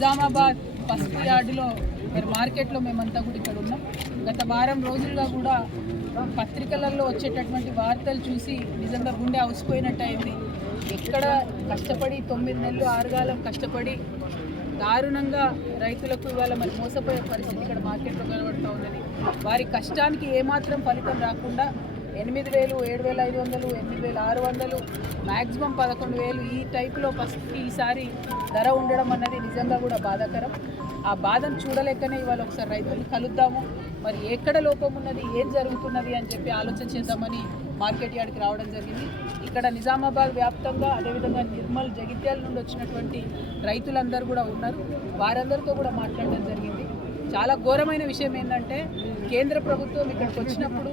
నిజామాబాద్ పసుపు యార్డులో మరి మార్కెట్లో మేమంతా కూడా ఇక్కడ ఉన్నాం. గత వారం రోజులుగా కూడా పత్రికలలో వచ్చేటటువంటి వార్తలు చూసి నిజంగా గుండె అవసిపోయినట్టు అయింది. ఎక్కడ కష్టపడి 9 నెలలు ఆరుగాలం కష్టపడి దారుణంగా రైతులకు ఇవాళ మరి మోసపోయే పరిస్థితి ఇక్కడ మార్కెట్లో కనబడుతూ ఉన్నది. వారి కష్టానికి ఏమాత్రం ఫలితం రాకుండా 8,000, 7,500, 8,600, మ్యాక్సిమం 11,000 ఈ టైపులో పసుపుకి ఈసారి ధర ఉండడం అన్నది నిజంగా కూడా బాధాకరం. ఆ బాధను చూడలేకనే ఇవాళ ఒకసారి రైతులను కలుద్దాము, మరి ఎక్కడ లోపం ఉన్నది, ఏం జరుగుతున్నది అని చెప్పి ఆలోచన చేద్దామని మార్కెట్ యార్డ్కి రావడం జరిగింది. ఇక్కడ నిజామాబాద్ వ్యాప్తంగా అదేవిధంగా నిర్మల్, జగిత్యాల నుండి వచ్చినటువంటి రైతులందరూ కూడా ఉన్నారు. వారందరితో కూడా మాట్లాడడం జరిగింది. చాలా ఘోరమైన విషయం ఏంటంటే కేంద్ర ప్రభుత్వం ఇక్కడికి వచ్చినప్పుడు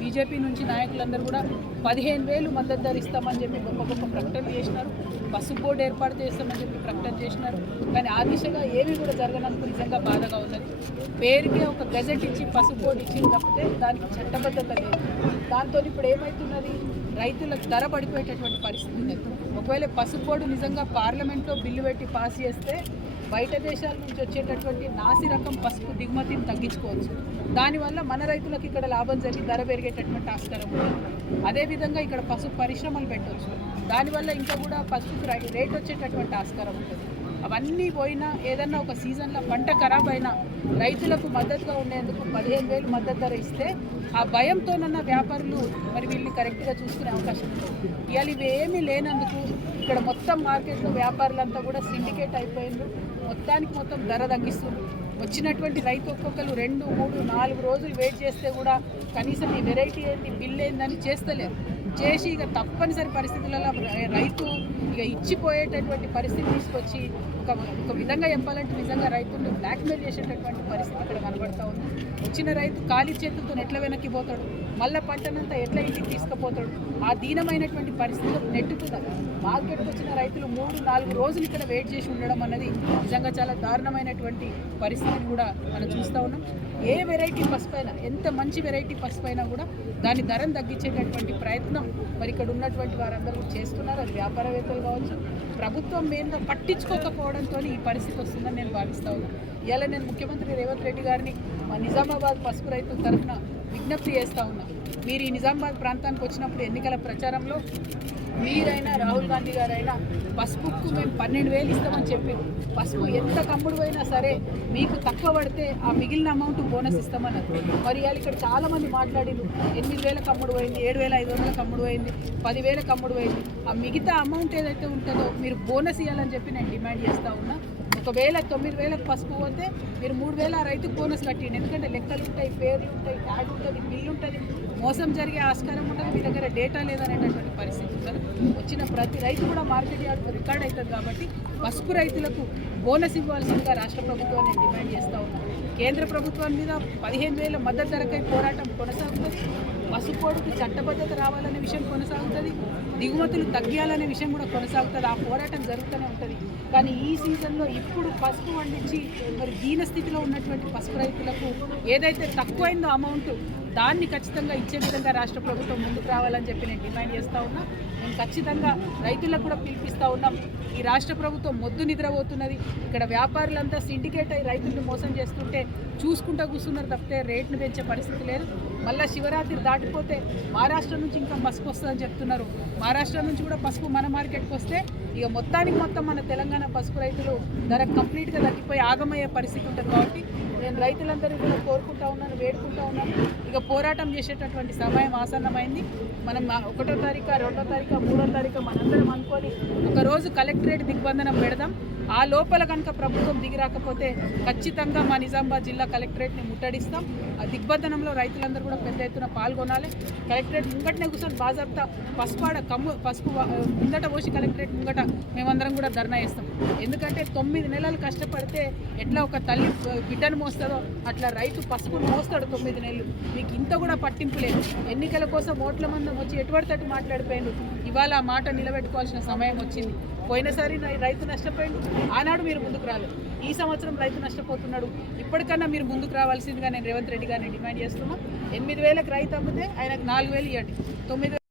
బీజేపీ నుంచి నాయకులందరూ కూడా 15,000 మద్దతు ధర ఇస్తామని చెప్పి గొప్ప గొప్ప ప్రకటనలు చేసినారు. పసుపు బోర్డు ఏర్పాటు చేస్తామని చెప్పి ప్రకటన చేసినారు. కానీ ఆ దిశగా ఏమీ కూడా జరగనందుకు నిజంగా బాధగా ఉన్నది. పేరుకే ఒక గజెట్ ఇచ్చి పసుపు బోర్డు ఇచ్చింది తప్పితే దానికి చట్టబద్ధత లేదు. దాంతో ఇప్పుడు ఏమవుతున్నది, రైతులకు ధర పడిపోయేటటువంటి పరిస్థితి ఉన్నది. ఒకవేళ పసుపు బోర్డు నిజంగా పార్లమెంట్లో బిల్లు పెట్టి పాస్ చేస్తే బయట దేశాల నుంచి వచ్చేటటువంటి నాసి రకం పసుపు దిగుమతిని తగ్గించుకోవచ్చు. దానివల్ల మన రైతులకు ఇక్కడ లాభం జరిగి ధర పెరిగేటటువంటి ఆస్కారం ఉంటుంది. అదేవిధంగా ఇక్కడ పసుపు పరిశ్రమలు పెట్టవచ్చు. దానివల్ల ఇంకా కూడా పసుపుకు రేట్ వచ్చేటటువంటి ఆస్కారం ఉంటుంది. అవన్నీ పోయినా ఏదన్నా ఒక సీజన్లో పంట ఖరాబ్ అయినా రైతులకు మద్దతుగా ఉండేందుకు 15,000 మద్దతు ధర ఇస్తే ఆ భయంతోనన్న వ్యాపారులు మరి వీళ్ళని కరెక్ట్గా చూసుకునే అవకాశం ఉంటుంది. ఇవాళ ఇవి ఏమీ లేనందుకు ఇక్కడ మొత్తం మార్కెట్లో వ్యాపారులంతా కూడా సిండికేట్ అయిపోయిండ్రు. మొత్తానికి మొత్తం ధర తగ్గిస్తుంది. వచ్చినటువంటి రైతు ఒక్కొక్కరు 2, 3, 4 రోజులు వెయిట్ చేస్తే కూడా కనీసం ఈ వెరైటీ ఏంటి, బిల్ ఏందని చేస్తలేరు. చేసి ఇక తప్పనిసరి పరిస్థితులలో రైతు ఇక ఇచ్చిపోయేటటువంటి పరిస్థితి తీసుకొచ్చి ఒక విధంగా చెప్పాలంటే నిజంగా రైతులను బ్లాక్మెయిల్ చేసేటటువంటి పరిస్థితి ఇక్కడ కనబడతా ఉంది. వచ్చిన రైతు ఖాళీ చేతులతో ఎట్లా వెనక్కి పోతాడు, మళ్ళీ పంటనంతా ఎట్లా ఇంటికి తీసుకుపోతాడు, ఆ దీనమైనటువంటి పరిస్థితిలో నెట్టుతున్నారు. మార్కెట్కి వచ్చిన రైతులు 3, 4 రోజులు ఇక్కడ వెయిట్ చేసి ఉండడం అన్నది నిజంగా చాలా దారుణమైనటువంటి పరిస్థితిని కూడా మనం చూస్తూ ఉన్నాం. ఏ వెరైటీ పసుపు అయినా, ఎంత మంచి వెరైటీ పసుపు అయినా కూడా దాని ధరను తగ్గించేటటువంటి ప్రయత్నం మరి ఇక్కడ ఉన్నటువంటి వారందరూ చేస్తున్నారు. అది వ్యాపారవేత్తలు కావచ్చు, ప్రభుత్వం మెయిన్గా పట్టించుకోకపోవడంతో ఈ పరిస్థితి వస్తుందని నేను భావిస్తూ ఉన్నాను. ఇవాళ నేను ముఖ్యమంత్రి రేవంత్ రెడ్డి గారిని మా నిజామాబాద్ పసుపు రైతుల తరఫున విజ్ఞప్తి చేస్తూ ఉన్నా. మీరు ఈ నిజామాబాద్ ప్రాంతానికి వచ్చినప్పుడు ఎన్నికల ప్రచారంలో మీరైనా రాహుల్ గాంధీ గారైనా పసుపుకు మేము 12,000 ఇస్తామని చెప్పి పసుపు ఎంత కమ్ముడు అయినా సరే మీకు తక్కువ పడితే ఆ మిగిలిన అమౌంట్ బోనస్ ఇస్తామన్నారు. మరి ఇవాళ ఇక్కడ చాలామంది మాట్లాడింది 8,000 కమ్ముడు అయింది, 7,500 కమ్ముడు అయింది, 10,000 కమ్ముడు అయింది. ఆ మిగతా అమౌంట్ ఏదైతే ఉంటుందో మీరు బోనస్ ఇవ్వాలని చెప్పి నేను డిమాండ్ చేస్తూ ఉన్నా. ఒకవేళ 9,000 పసుపు పోతే మీరు 3,000 రైతుకు బోనస్ కట్టిండి. ఎందుకంటే లెక్కలు ఉంటాయి, పేర్లు ఉంటాయి, ట్యాగ్ ఉంటుంది, బిల్లు ఉంటుంది, మోసం జరిగే ఆస్కారం ఉంటుంది, మీ దగ్గర డేటా లేదనేటటువంటి పరిస్థితి ఉంటుంది. వచ్చిన ప్రతి రైతు కూడా మార్కెట్ యార్డ్కు రికార్డ్ అవుతుంది. కాబట్టి పసుపు రైతులకు బోనస్ ఇవ్వాల్సిందిగా రాష్ట్ర ప్రభుత్వాన్ని డిమాండ్ చేస్తూ ఉన్నాను. కేంద్ర ప్రభుత్వం మీద 15,000 మద్దతు ధరకై పోరాటం కొనసాగుతుంది. పసుపు బోర్డుకు చట్టబద్ధత రావాలనే విషయం కొనసాగుతుంది, దిగుమతులు తగ్గియాలనే విషయం కూడా కొనసాగుతుంది. ఆ పోరాటం జరుగుతూనే ఉంటుంది. కానీ ఈ సీజన్లో ఇప్పుడు పసుపు పండించి మరి దీన స్థితిలో ఉన్నటువంటి పసుపు రైతులకు ఏదైతే తక్కువైందో అమౌంట్ దాన్ని ఖచ్చితంగా ఇచ్చే విధంగా రాష్ట్ర ప్రభుత్వం ముందుకు రావాలని చెప్పి నేను డిమాండ్ చేస్తూ ఉన్నా. నేను ఖచ్చితంగా రైతులకు కూడా పిలిపిస్తూ ఉన్నాం. ఈ రాష్ట్ర ప్రభుత్వం మొద్దు నిద్రపోతున్నది. ఇక్కడ వ్యాపారులంతా సిండికేట్ అయ్యి రైతులను మోసం చేస్తుంటే చూసుకుంటూ కూర్చున్నారు తప్పితే రేట్ను పెంచే పరిస్థితి లేదు. మళ్ళీ శివరాత్రి దాటిపోతే మహారాష్ట్ర నుంచి ఇంకా పసుపు వస్తుందని చెప్తున్నారు. మహారాష్ట్ర నుంచి కూడా పసుపు మన మార్కెట్కి వస్తే ఇక మొత్తానికి మొత్తం మన తెలంగాణ పసుపు రైతులు ధర కంప్లీట్గా తగ్గిపోయి ఆగమయ్యే పరిస్థితి ఉంటుంది. కాబట్టి నేను రైతులందరూ కూడా కోరుకుంటా ఉన్నాను, వేడుకుంటా ఉన్నాను. ఇక పోరాటం చేసేటటువంటి సమయం ఆసన్నమైంది. మనం 1వ తారీఖు, 2వ తారీఖు, 3వ తారీఖు మనందరం అనుకొని ఒకరోజు కలెక్టరేట్ దిగ్బంధనం పెడదాం. ఆ లోపల కనుక ప్రభుత్వం దిగి రాకపోతే ఖచ్చితంగా మా నిజామాబాద్ జిల్లా కలెక్టరేట్ని ముట్టడిస్తాం. ఆ దిగ్బంధనంలో రైతులందరూ కూడా పెద్ద ఎత్తున పాల్గొనాలి. కలెక్టరేట్ ముంగటనే కూర్చొని బాజాబ్తా పసుపు ముంగట పోసి కలెక్టరేట్ ముంగట మేమందరం కూడా ధర్నా చేస్తాం. ఎందుకంటే 9 నెలలు కష్టపడితే ఎట్లా ఒక తల్లి బిడ్డను మోస్తుందో అట్లా రైతు పసుపును మోస్తాడు 9 నెలలు. మీకు ఇంత కూడా పట్టింపు లేదు. ఎన్నికల కోసం ఓట్ల మందం వచ్చి ఎటువంటి మాట్లాడిపోయాడు. ఇవాళ ఆ మాట నిలబెట్టుకోవాల్సిన సమయం వచ్చింది. పోయినసారి రైతు నష్టపోయాడు, ఆనాడు మీరు ముందుకు రాలేదు. ఈ సంవత్సరం రైతు నష్టపోతున్నాడు. ఇప్పటికన్నా మీరు ముందుకు రావాల్సిందిగా నేను రేవంత్ రెడ్డి గారిని డిమాండ్ చేస్తున్నా. 8,000కి రైతు అమ్మితే ఆయనకు 4,000 ఇవ్వండి. 9